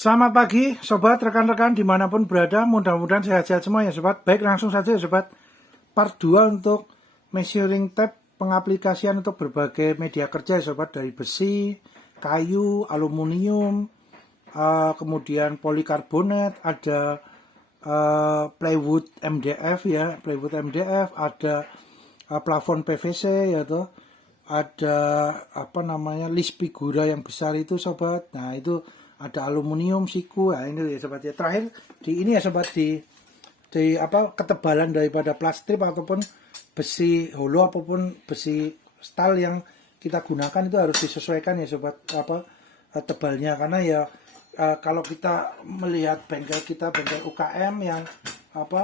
Selamat pagi sobat, rekan-rekan dimanapun berada, mudah-mudahan sehat-sehat semua ya sobat. Baik, langsung saja ya sobat, part 2 untuk measuring tape pengaplikasian untuk berbagai media kerja ya sobat, dari besi, kayu, aluminium, kemudian polikarbonat, ada plywood MDF ya, plywood MDF, ada plafon PVC ya toh, ada apa namanya list figura yang besar itu sobat. Nah itu ada aluminium siku. Nah ini ya sobat ya. Terakhir di ini ya sobat, di apa ketebalan daripada plastik ataupun besi holo apapun besi stal yang kita gunakan itu harus disesuaikan ya sobat, apa tebalnya, karena ya kalau kita melihat bengkel kita, bengkel UKM yang apa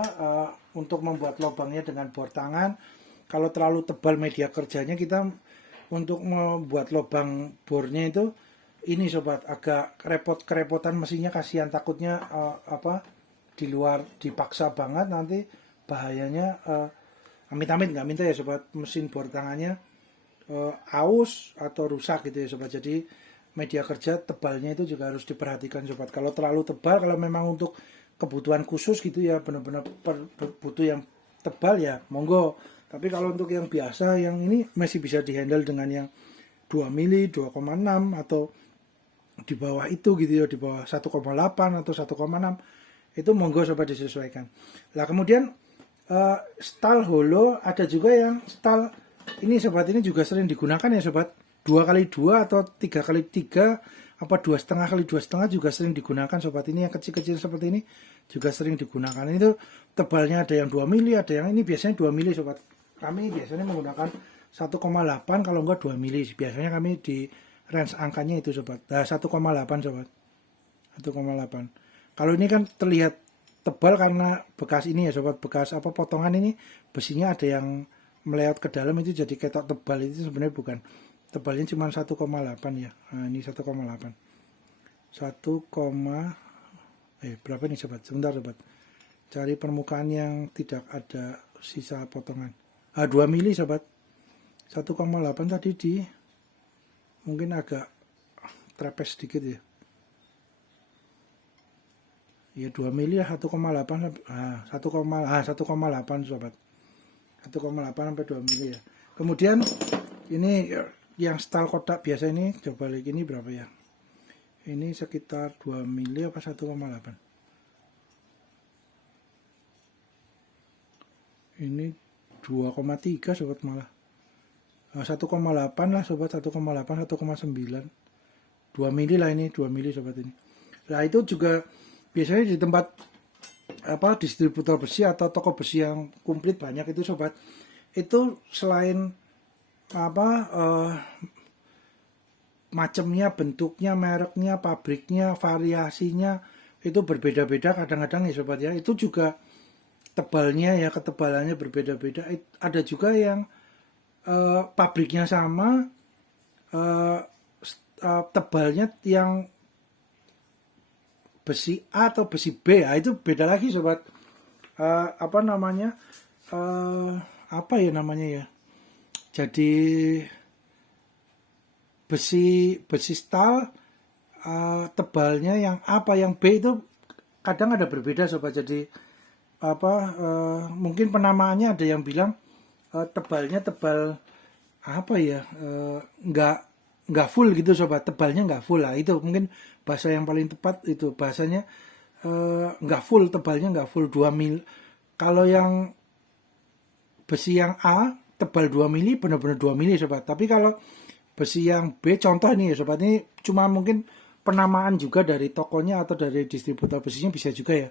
untuk membuat lubangnya dengan bor tangan, kalau terlalu tebal media kerjanya, kita untuk membuat lubang bornya itu ini sobat agak kerepotan mesinnya, kasihan, takutnya apa di luar dipaksa banget, nanti bahayanya amit-amit nggak minta ya sobat, mesin bor tangannya aus atau rusak gitu ya sobat. Jadi media kerja tebalnya itu juga harus diperhatikan sobat. Kalau terlalu tebal, kalau memang untuk kebutuhan khusus gitu ya, benar-benar butuh yang tebal ya monggo. Tapi kalau untuk yang biasa, yang ini masih bisa dihandle dengan yang 2 mili, 2,6 atau di bawah itu gitu ya, di bawah 1,8 atau 1,6 itu monggo sobat disesuaikan. Nah kemudian stal holo ada juga yang stal ini sobat, ini juga sering digunakan ya sobat, 2x2 atau 3x3 apa 2,5x2,5 juga sering digunakan sobat. Ini yang kecil-kecil seperti ini juga sering digunakan. Itu tebalnya ada yang 2 mili, ada yang ini biasanya 2 mili sobat. Kami biasanya menggunakan 1,8 kalau enggak 2 mili. Biasanya kami di range angkanya itu sobat. Nah, 1,8 sobat. 1,8. Kalau ini kan terlihat tebal karena bekas ini ya sobat, bekas apa potongan ini besinya ada yang melewat ke dalam, itu jadi ketok tebal. Itu sebenarnya bukan. Tebalnya cuma 1,8 ya. Nah, ini 1,8. 1, berapa nih sobat? Sebentar sobat. Cari permukaan yang tidak ada sisa potongan. 2 mili sobat. 1,8 tadi di mungkin agak trapes sedikit ya. Ya 2 mili ya, 1,8 1,8 sobat. 1,8 sampai 2 mili ya. Kemudian ini yang stal kotak biasa ini, coba lagi ini berapa ya? Ini sekitar 2 mili apa 1,8? Ini 2,3 sobat malah. 1,8 lah sobat, 1,8, 1,9. 2 mili lah ini, 2 mili sobat ini. Nah itu juga biasanya di tempat apa distributor besi atau toko besi yang komplit banyak itu sobat. Itu selain apa macamnya, bentuknya, mereknya, pabriknya, variasinya itu berbeda-beda kadang-kadang ya sobat ya. Itu juga tebalnya ya, ketebalannya berbeda-beda. Ada juga yang pabriknya sama, tebalnya yang besi A atau besi B, itu beda lagi sobat. Apa namanya, apa ya namanya ya, jadi besi stal tebalnya yang apa yang B itu kadang ada berbeda sobat. Jadi apa mungkin penamaannya ada yang bilang tebalnya tebal apa ya, nggak full gitu sobat, tebalnya nggak full lah, itu mungkin bahasa yang paling tepat itu bahasanya, nggak full, tebalnya nggak full 2 mili. Kalau yang besi yang A tebal 2 mili benar-benar 2 mili sobat. Tapi kalau besi yang B, contoh ini ya sobat, ini cuma mungkin penamaan juga dari tokonya atau dari distributor besinya bisa juga ya.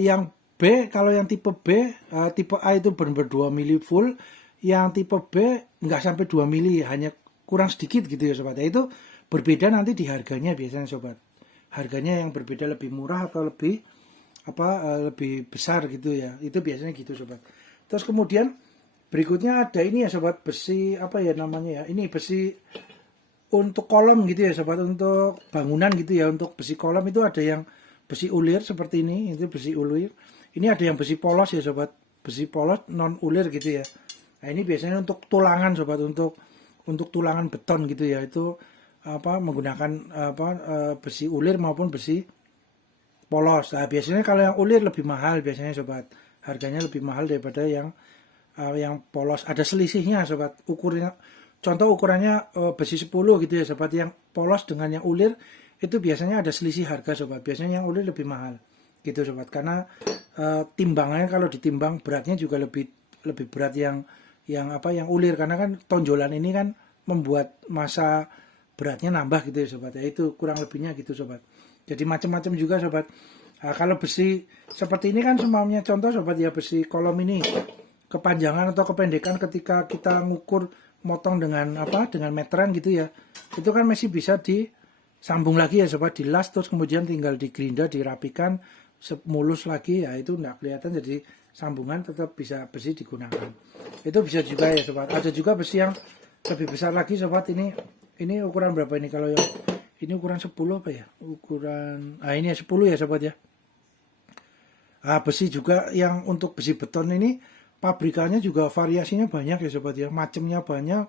Yang B, kalau yang tipe B, tipe A itu benar-benar 2 mili full, yang tipe B nggak sampai 2 mili, hanya kurang sedikit gitu ya sobat. Itu berbeda nanti di harganya biasanya sobat. Harganya yang berbeda lebih murah atau lebih apa lebih besar gitu ya. Itu biasanya gitu sobat. Terus kemudian berikutnya ada ini ya sobat, besi apa ya namanya ya. Ini besi untuk kolom gitu ya sobat, untuk bangunan gitu ya. Untuk besi kolom itu ada yang besi ulir seperti ini, itu besi ulir. Ini ada yang besi polos ya sobat, besi polos non ulir gitu ya. Nah ini biasanya untuk tulangan sobat, untuk tulangan beton gitu ya. Itu menggunakan besi ulir maupun besi polos. Nah, biasanya kalau yang ulir lebih mahal biasanya sobat. Harganya lebih mahal daripada yang polos. Ada selisihnya sobat. Contoh ukurannya besi 10 gitu ya sobat. Yang polos dengan yang ulir itu biasanya ada selisih harga sobat. Biasanya yang ulir lebih mahal gitu sobat. Karena timbangannya kalau ditimbang beratnya juga lebih berat yang ulir, karena kan tonjolan ini kan membuat massa beratnya nambah gitu ya sobat. Ya itu kurang lebihnya gitu sobat. Jadi macam-macam juga sobat. Nah, kalau besi seperti ini kan semuanya contoh sobat ya, besi kolom ini kepanjangan atau kependekan ketika kita ngukur motong dengan meteran gitu ya, itu kan masih bisa disambung lagi ya sobat, dilas terus kemudian tinggal digerinda, dirapikan mulus lagi ya, itu enggak kelihatan, jadi sambungan tetap bisa besi digunakan. Itu bisa juga ya sobat. Ada juga besi yang lebih besar lagi sobat. Ini ukuran berapa ini? Kalau yang ini ukuran 10 apa ya? Ini 10 ya sobat ya. Besi juga yang untuk besi beton ini pabrikannya juga variasinya banyak ya sobat ya. Macamnya banyak.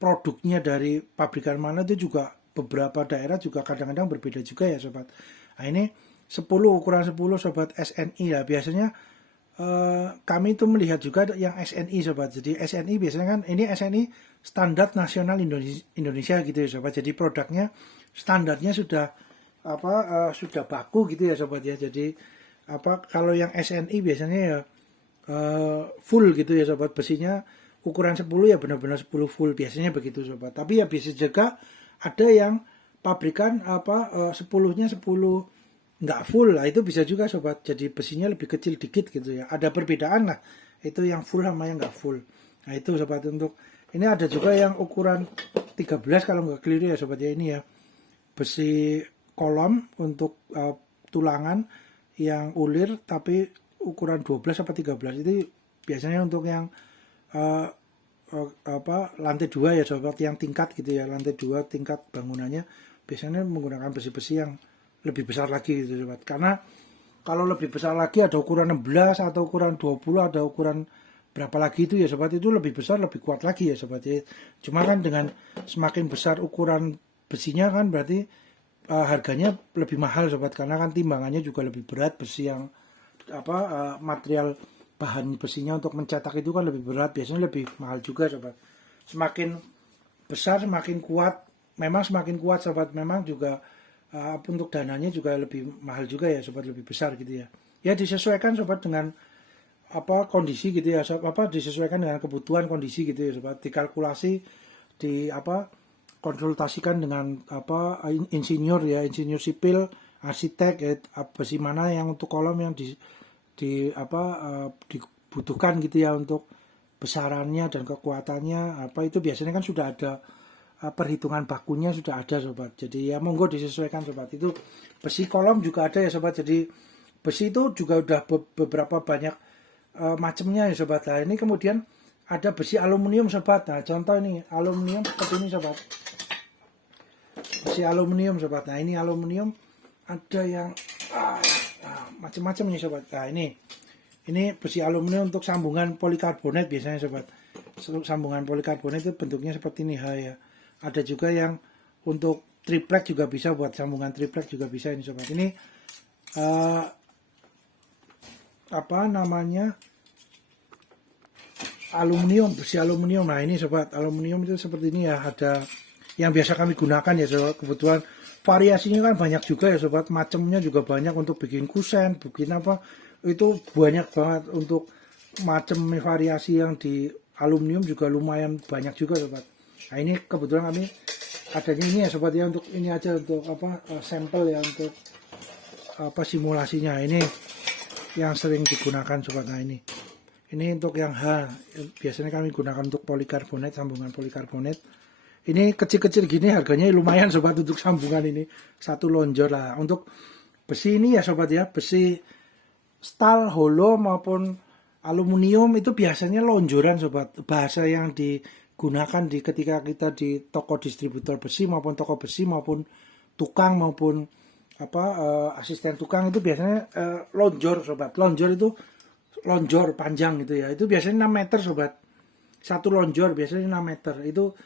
Produknya dari pabrikan mana itu juga beberapa daerah juga kadang-kadang berbeda juga ya sobat. Nah, ini 10 ukuran 10 sobat SNI ya. Biasanya kami itu melihat juga yang SNI sobat. Jadi SNI biasanya kan ini SNI standar nasional Indonesia gitu ya sobat. Jadi produknya standarnya sudah sudah baku gitu ya sobat ya. Jadi kalau yang SNI biasanya ya full gitu ya sobat, besinya ukuran 10 ya benar-benar 10 full biasanya begitu sobat. Tapi ya bisa juga ada yang pabrikan 10-nya 10 nggak full lah, itu bisa juga sobat. Jadi besinya lebih kecil dikit gitu ya. Ada perbedaan lah. Itu yang full sama yang nggak full. Nah itu sobat. Untuk ini ada juga yang ukuran 13 kalau nggak keliru ya sobat ya, ini ya. Besi kolom untuk tulangan yang ulir tapi ukuran 12 apa 13 itu biasanya untuk yang lantai 2 ya sobat, yang tingkat gitu ya, lantai 2 tingkat bangunannya biasanya menggunakan besi-besi yang lebih besar lagi gitu sobat. Karena kalau lebih besar lagi ada ukuran 16 atau ukuran 20, ada ukuran berapa lagi itu ya sobat, itu lebih besar lebih kuat lagi ya sobat ya. Cuma kan dengan semakin besar ukuran besinya kan berarti harganya lebih mahal sobat, karena kan timbangannya juga lebih berat. Besi yang material bahan besinya untuk mencetak itu kan lebih berat, biasanya lebih mahal juga sobat. Semakin besar semakin kuat, memang semakin kuat sobat. Memang juga untuk dananya juga lebih mahal juga ya sobat, lebih besar gitu ya. Ya disesuaikan sobat dengan kondisi gitu ya sobat, disesuaikan dengan kebutuhan kondisi gitu ya sobat. Dikalkulasi, konsultasikan dengan insinyur ya, insinyur sipil, arsitek ya, besi mana yang untuk kolom yang dibutuhkan gitu ya, untuk besarannya dan kekuatannya itu biasanya kan sudah ada perhitungan bakunya, sudah ada sobat. Jadi ya monggo disesuaikan sobat. Itu besi kolom juga ada ya sobat. Jadi besi itu juga udah beberapa banyak macamnya ya sobat. Nah ini kemudian ada besi aluminium sobat. Nah contoh ini aluminium seperti ini sobat, besi aluminium sobat. Nah ini aluminium ada yang macam-macam nih sobat. Nah ini besi aluminium untuk sambungan polikarbonat biasanya sobat. Sambungan polikarbonat itu bentuknya seperti ini ya. Ada juga yang untuk triplek juga bisa, buat sambungan triplek juga bisa ini sobat. Ini aluminium, besi aluminium. Nah ini sobat, aluminium itu seperti ini ya. Ada yang biasa kami gunakan ya sobat. Kebetulan variasinya kan banyak juga ya sobat, macamnya juga banyak untuk bikin kusen, bikin itu banyak banget. Untuk macam variasi yang di aluminium juga lumayan banyak juga sobat. Nah ini kebetulan kami adanya ini ya sobat ya, untuk ini aja, untuk sampel ya, untuk simulasinya. Ini yang sering digunakan sobat. Nah ini untuk yang biasanya kami gunakan untuk polikarbonat, sambungan polikarbonat. Ini kecil-kecil gini harganya lumayan sobat untuk sambungan ini, satu lonjor lah. Untuk besi ini ya sobat ya, besi stal, holo maupun aluminium itu biasanya lonjoran sobat. Bahasa yang digunakan ketika kita di toko distributor besi maupun toko besi maupun tukang maupun asisten tukang itu biasanya lonjor sobat. Lonjor itu lonjor panjang gitu ya. Itu biasanya 6 meter sobat. Satu lonjor biasanya 6 meter. Itu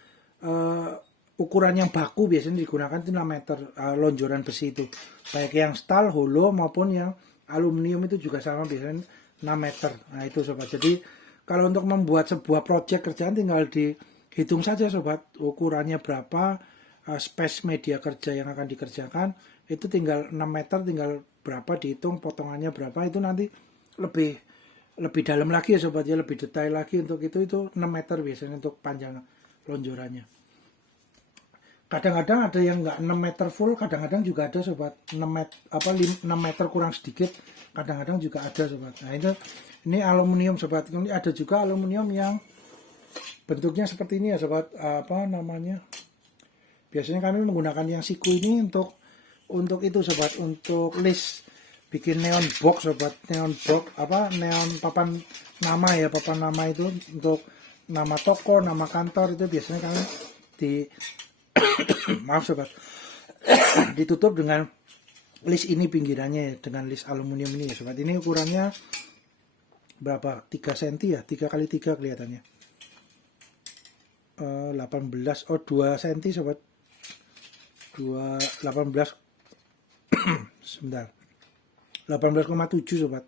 ukuran yang baku biasanya digunakan itu 6 meter lonjoran besi itu. Baik yang stal, holo maupun yang aluminium itu juga sama biasanya 6 meter. Nah itu sobat. Jadi kalau untuk membuat sebuah proyek kerjaan tinggal dihitung saja sobat. Ukurannya berapa, space media kerja yang akan dikerjakan. Itu tinggal 6 meter, tinggal berapa dihitung, potongannya berapa. Itu nanti lebih dalam lagi ya sobat ya. Lebih detail lagi untuk itu 6 meter biasanya untuk panjang lonjorannya. Kadang-kadang ada yang nggak 6 meter full, kadang-kadang juga ada sobat 6 meter kurang sedikit, kadang-kadang juga ada sobat. Nah ini aluminium sobat. Ini ada juga aluminium yang bentuknya seperti ini ya sobat. Biasanya kami menggunakan yang siku ini untuk itu sobat, untuk list bikin neon box sobat, neon box neon papan nama itu untuk nama toko, nama kantor itu biasanya kami maaf sobat, ditutup dengan list ini pinggirannya ya, dengan list aluminium ini ya sobat. Ini ukurannya berapa? 3 cm ya, 3 kali 3 kelihatannya. 2 cm sobat. 18 sebentar. 18,7 sobat.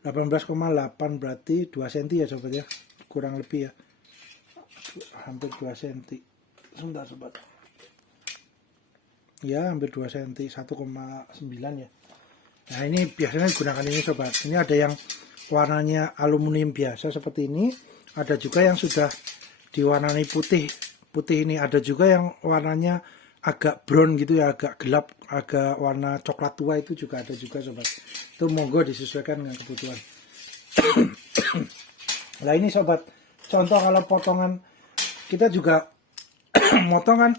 18,8 berarti 2 cm ya sobat ya. Kurang lebih ya. Hampir 2 cm. Sebentar sobat. Ya hampir 2 cm, 1,9 ya. Nah ini biasanya gunakan ini sobat. Ini ada yang warnanya aluminium biasa seperti ini, ada juga yang sudah diwarnai putih ini, ada juga yang warnanya agak brown gitu ya, agak gelap, agak warna coklat tua, itu juga ada juga sobat. Itu monggo disesuaikan dengan kebutuhan. Nah ini sobat, contoh kalau potongan kita juga motong kan,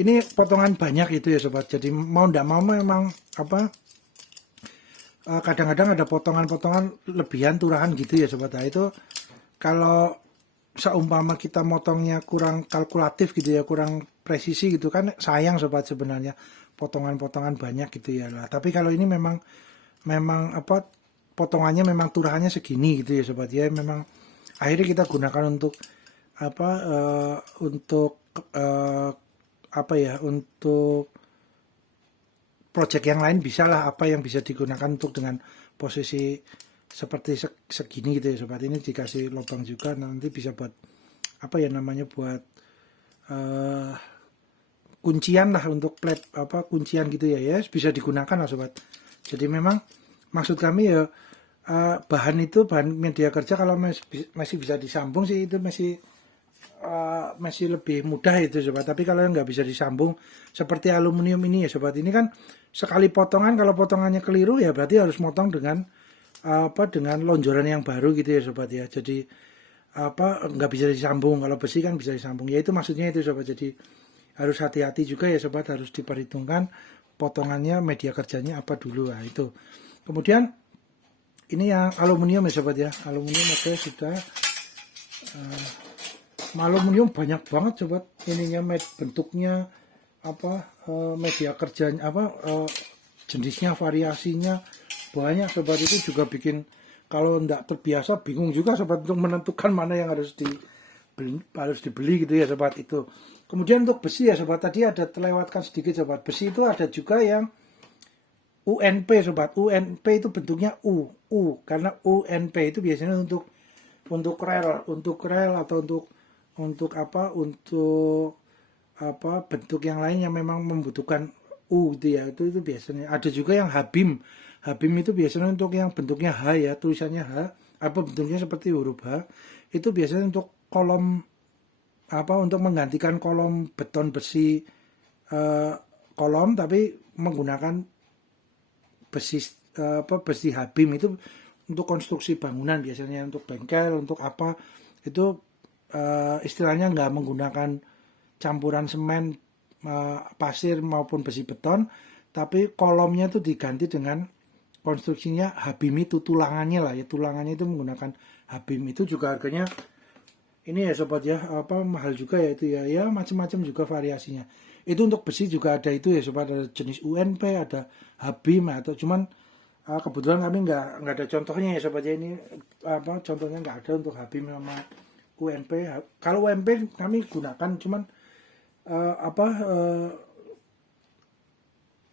ini potongan banyak itu ya sobat. Jadi mau ndak mau memang kadang-kadang ada potongan-potongan lebihan turahan gitu ya sobat. Nah itu kalau seumpama kita motongnya kurang kalkulatif gitu ya, kurang presisi gitu kan, sayang sobat sebenarnya potongan-potongan banyak gitu ya lah. Tapi kalau ini memang potongannya memang turahannya segini gitu ya sobat ya, memang akhirnya kita gunakan untuk untuk project yang lain bisa lah, yang bisa digunakan untuk dengan posisi seperti segini gitu ya sobat. Ini dikasih lubang juga, nanti bisa buat buat kuncian lah, untuk plate kuncian gitu ya, bisa digunakan lah sobat. Jadi memang maksud kami ya bahan media kerja kalau masih bisa disambung sih, itu masih lebih mudah itu sobat. Tapi kalau yang nggak bisa disambung seperti aluminium ini ya sobat, ini kan sekali potongan, kalau potongannya keliru ya berarti harus motong dengan dengan lonjoran yang baru gitu ya sobat ya. Jadi nggak bisa disambung. Kalau besi kan bisa disambung ya, itu maksudnya itu sobat. Jadi harus hati-hati juga ya sobat, harus diperhitungkan potongannya, media kerjanya apa dulu. Nah itu kemudian ini yang aluminium ya sobat ya. Aluminium sudah aluminium banyak banget sobat ininya, bentuknya media kerjanya jenisnya, variasinya banyak sobat. Itu juga bikin kalau tidak terbiasa bingung juga sobat untuk menentukan mana yang harus dibeli gitu ya sobat. Itu kemudian untuk besi ya sobat, tadi ada terlewatkan sedikit sobat. Besi itu ada juga yang UNP sobat. UNP itu bentuknya U karena UNP itu biasanya untuk rel atau untuk bentuk yang lain yang memang membutuhkan U gitu ya. Itu biasanya ada juga yang Habim itu biasanya untuk yang bentuknya H ya, tulisannya H, bentuknya seperti huruf H. Itu biasanya untuk kolom untuk menggantikan kolom beton besi, kolom tapi menggunakan besi Habim. Itu untuk konstruksi bangunan biasanya, untuk bengkel, untuk itu istilahnya nggak menggunakan campuran semen, pasir maupun besi beton, tapi kolomnya itu diganti dengan konstruksinya Habim, itu tulangannya lah ya, tulangannya itu menggunakan Habim. Itu juga harganya ini ya sobat ya, mahal juga ya itu ya macam-macam juga variasinya. Itu untuk besi juga ada itu ya sobat, ada jenis UNP, ada Habim, atau cuman Kebetulan kami nggak ada contohnya ya sobat ya, ini apa contohnya nggak ada untuk HBIM sama UMP. Kalau UMP kami gunakan cuman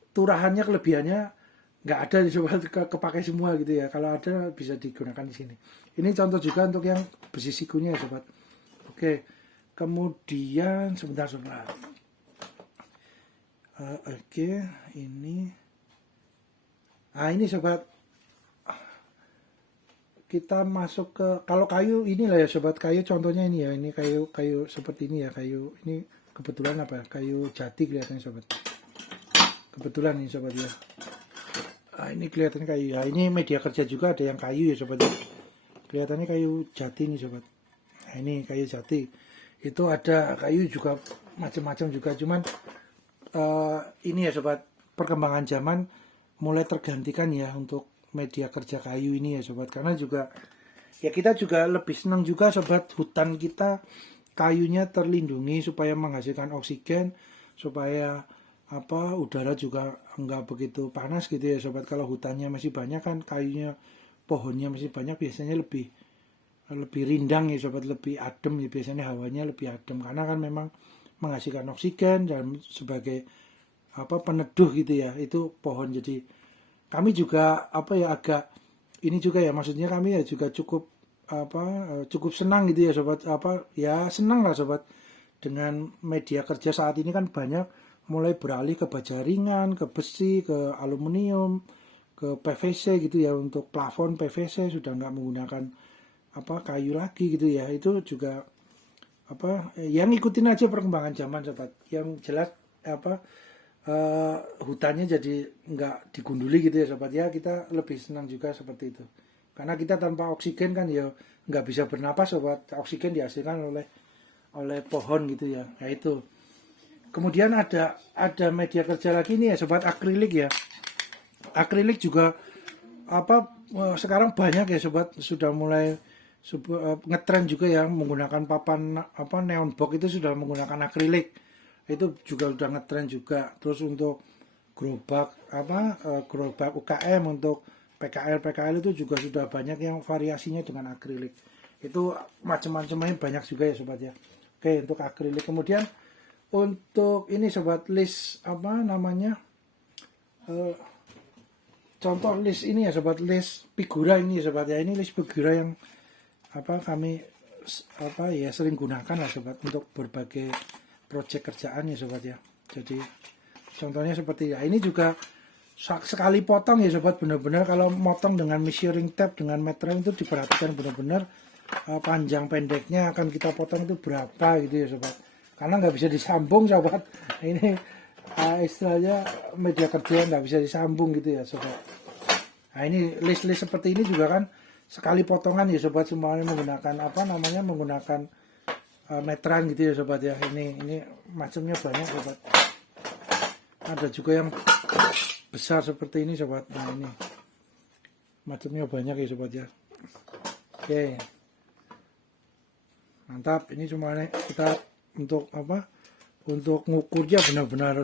turahannya kelebihannya nggak ada di sobat, kepake semua gitu ya. Kalau ada bisa digunakan di sini. Ini contoh juga untuk yang besi sikunya ya sobat. Oke, kemudian sebentar sobat. Oke, ini. Ini sobat, kita masuk ke kalau kayu inilah ya sobat, kayu contohnya ini ya, ini kayu seperti ini ya, kayu ini kebetulan apa? Kayu jati kelihatannya sobat. Kebetulan ini sobat ya. Ini kelihatannya kayu ya. Ini media kerja juga ada yang kayu ya sobat ya. Kelihatannya kayu jati nih sobat. Nah, ini kayu jati. Itu ada kayu juga macam-macam juga, cuman ini ya sobat, perkembangan zaman mulai tergantikan ya untuk media kerja kayu ini ya sobat, karena juga ya kita juga lebih senang juga sobat, hutan kita kayunya terlindungi supaya menghasilkan oksigen, supaya udara juga enggak begitu panas gitu ya sobat. Kalau hutannya masih banyak kan, kayunya pohonnya masih banyak, biasanya lebih rindang ya sobat, lebih adem ya, biasanya hawanya lebih adem karena kan memang menghasilkan oksigen dan sebagai peneduh gitu ya, itu pohon. Jadi kami juga agak ini juga ya, maksudnya kami ya juga cukup senang gitu ya sobat, senang lah sobat dengan media kerja saat ini kan banyak mulai beralih ke baja ringan, ke besi, ke aluminium, ke PVC gitu ya. Untuk plafon PVC sudah nggak menggunakan kayu lagi gitu ya. Itu juga yang ngikutin aja perkembangan zaman sobat. Yang jelas hutannya jadi nggak digunduli gitu ya sobat ya. Kita lebih senang juga seperti itu, karena kita tanpa oksigen kan ya nggak bisa bernapas sobat. Oksigen dihasilkan oleh pohon gitu ya. Nah itu. Kemudian ada media kerja lagi nih ya sobat, akrilik ya. Akrilik juga sekarang banyak ya sobat, sudah mulai ngetren juga ya menggunakan papan neon box itu sudah menggunakan akrilik. Itu juga sudah ngetren juga. Terus untuk gerobak gerobak UKM, untuk PKL itu juga sudah banyak yang variasinya dengan akrilik. Itu macam-macamnya banyak juga ya sobat ya. Oke, untuk akrilik. Kemudian untuk ini sobat, list contoh list ini ya sobat, list figura ini ya sobat ya. Ini list figura yang kami sering gunakan lah sobat untuk berbagai proyek kerjaan ya sobat ya. Jadi contohnya seperti ya, ini juga sekali potong ya sobat, benar-benar kalau motong dengan measuring tape dengan meteran itu diperhatikan benar-benar panjang pendeknya akan kita potong itu berapa gitu ya sobat, karena nggak bisa disambung sobat. Ini istilahnya media kerja nggak bisa disambung gitu ya sobat. Nah ini list-list seperti ini juga kan sekali potongan ya sobat, semuanya menggunakan menggunakan meteran gitu ya sobat ya. Ini macamnya banyak sobat. Ada juga yang besar seperti ini sobat. Nah ini macamnya banyak ya sobat ya. Oke, mantap. Ini cuma kita untuk ngukurnya benar-benar